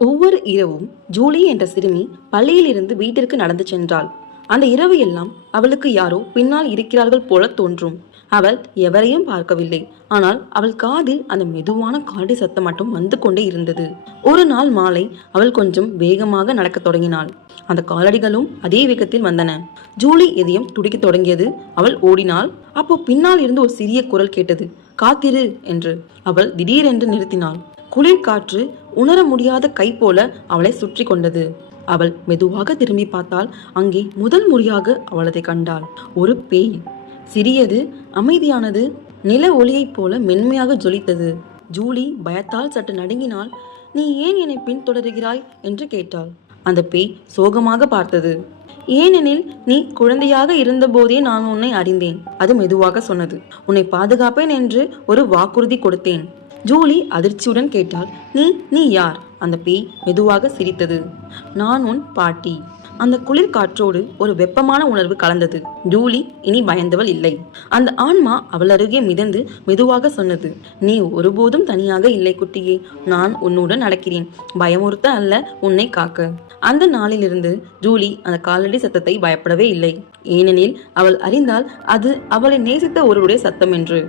ஒவ்வொரு இரவும் ஜூலி என்ற சிறுமி பள்ளியிலிருந்து வீட்டிற்கு நடந்து சென்றாள். அந்த இரவு எல்லாம் அவளுக்கு யாரோ பின்னால் இருக்கிறார்கள் போல தோன்றும். அவள் எவரையும் பார்க்கவில்லை. ஆனால் அவள் காதில் அந்த மெதுவான காலடி சத்தம் மட்டும் வந்து கொண்டே இருந்தது. ஒரு நாள் மாலை அவள் கொஞ்சம் வேகமாக நடக்கத் தொடங்கினாள். அந்த காலடிகளும் அதே வேகத்தில் வந்தன. ஜூலி இதயம் துடிக்க தொடங்கியது. அவள் ஓடினாள். அப்போ பின்னால் இருந்து ஒரு சிறிய குரல் கேட்டது. காத்திரு என்று. அவள் திடீரென்று நிறுத்தினாள். குளிர் காற்று உணர முடியாத கை போல அவளை சுற்றி கொண்டது. அவள் மெதுவாக திரும்பி பார்த்தால் அங்கே முதல் முறையாக அவள் அதை கண்டாள். ஒரு பேய். சிறியது, அமைதியானது, நில ஒளியைப் போல மென்மையாக ஜொலித்தது. ஜூலி பயத்தால் சற்று நடுங்கினாள். நீ ஏன் என்னை பின்தொடர்கிறாய் என்று கேட்டாள். அந்த பேய் சோகமாக பார்த்தது. ஏனெனில் நீ குழந்தையாக இருந்தபோதே நான் உன்னை அறிந்தேன். அது மெதுவாக சொன்னது. உன்னை பாதுகாப்பேன் என்று ஒரு வாக்குறுதி கொடுத்தேன். ஜூலி அதிர்ச்சியுடன் கேட்டாள். நீ யார்? அந்த பேய் மெதுவாக சிரித்தது. நான் உன் பாட்டி. அந்த குளிர் காற்றோடு ஒரு வெப்பமான உணர்வு கலந்தது. ஜூலி இனி பயந்தவள் இல்லை. அந்த ஆன்மா அவள் அருகே மிதந்து மெதுவாக சொன்னது. நீ ஒருபோதும் தனியாக இல்லை குட்டியே. நான் உன்னுடன் நடக்கிறேன். பயமுறுத்த அல்ல, உன்னை காக்க. அந்த நாளிலிருந்து ஜூலி அந்த காலடி சத்தத்தை பயப்படவே இல்லை. ஏனெனில் அவள் அறிந்தாள் அது அவளை நேசித்த ஒருவருடைய சத்தம் என்று.